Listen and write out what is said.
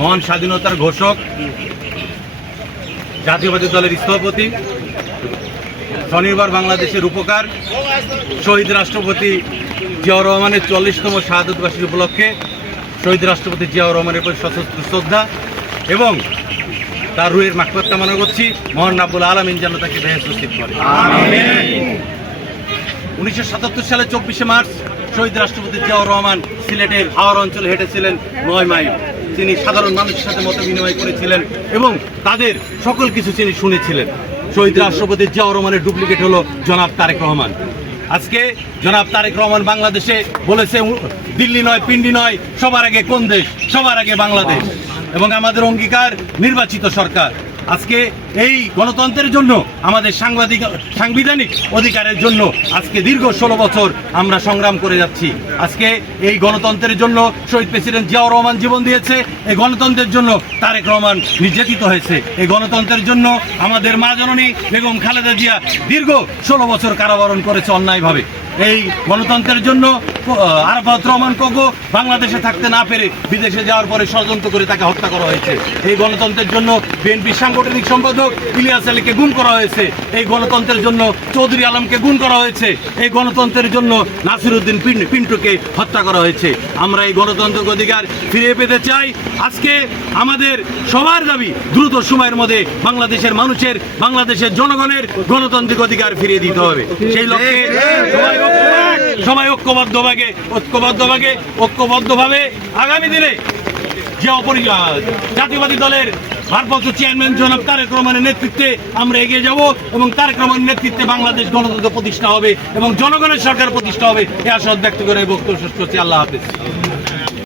মহান স্বাধীনতার ঘোষক, জাতীয়বাদী দলের স্থপতি, স্বনির্ভর বাংলাদেশের উপকার, শহীদ রাষ্ট্রপতি জিয়াউর রহমানের 40তম শাহাদত বার্ষিকী উপলক্ষে শহীদ রাষ্ট্রপতি জিয়াউর রহমানের প্রতি সশস্ত্র শ্রদ্ধা এবং তার রুহের মাগফিরাত কামনা করছি। মহান রাব্বুল আলামিন যেন তাকে বেহেশত নসিব করে। 1977 সালে 24শে মার্চ শহীদ রাষ্ট্রপতি জিয়াউর রহমান সিলেটের হাওড় অঞ্চলে হেঁটেছিলেন 9 মাইল। তিনি সাধারণ মানুষের সাথে মত বিনিময় করেছিলেন এবং তাদের সকল কিছু তিনি শুনেছিলেন। শহীদ রাষ্ট্রপতি জিয়াউর রহমানের ডুপ্লিকেট হলো জনাব তারেক রহমান। আজকে জনাব তারেক রহমান বাংলাদেশে বলেছে দিল্লি নয়, পিন্ডি নয়, সবার আগে কোন দেশ? সবার আগে বাংলাদেশ। এবং আমাদের অঙ্গীকার নির্বাচিত সরকার। আজকে এই গণতন্ত্রের জন্য, আমাদের সাংবিধানিক অধিকারের জন্য আজকে দীর্ঘ 16 বছর আমরা সংগ্রাম করে যাচ্ছি। আজকে এই গণতন্ত্রের জন্য শহীদ প্রেসিডেন্ট জিয়াউর রহমান জীবন দিয়েছে। এই গণতন্ত্রের জন্য তারেক রহমান নির্যাতিত হয়েছে। এই গণতন্ত্রের জন্য আমাদের মা জননী বেগম খালেদা জিয়া দীর্ঘ 16 বছর কারাবরণ করেছে অন্যায়ভাবে। এই গণতন্ত্রের জন্য আরাফাত রহমান কোকো বাংলাদেশে থাকতে না পেরে বিদেশে যাওয়ার পরে ষড়যন্ত্র করে তাকে হত্যা করা হয়েছে। এই গণতন্ত্রের জন্য বিএনপির সাংগঠনিক সম্পাদক ইলিয়াস আলীকে গুম করা হয়েছে। এই গণতন্ত্রের জন্য চৌধুরী আলমকে গুম করা হয়েছে। এই গণতন্ত্রের জন্য নাসিরউদ্দিন পিন্টুকে হত্যা করা হয়েছে। আমরা এই গণতন্ত্রের অধিকার ফিরিয়ে পেতে চাই। আজকে আমাদের সবার দাবি দ্রুত সময়ের মধ্যে বাংলাদেশের মানুষের, বাংলাদেশের জনগণের গণতান্ত্রিক অধিকার ফিরিয়ে দিতে হবে। সেই লক্ষ্যে সবাই ঐক্যবদ্ধভাবে আগামী দিনে যে জাতীয়বাদী দলের ভারপ্রাপ্ত চেয়ারম্যান জনাব তারেক রহমানের নেতৃত্বে আমরা এগিয়ে যাব এবং তারেক রহমানের নেতৃত্বে বাংলাদেশ গণতন্ত্র প্রতিষ্ঠা হবে এবং জনগণের সরকার প্রতিষ্ঠা হবে, এই আশা ব্যক্ত করে বক্তব্য শেষ করছি। আল্লাহ হাফেজ।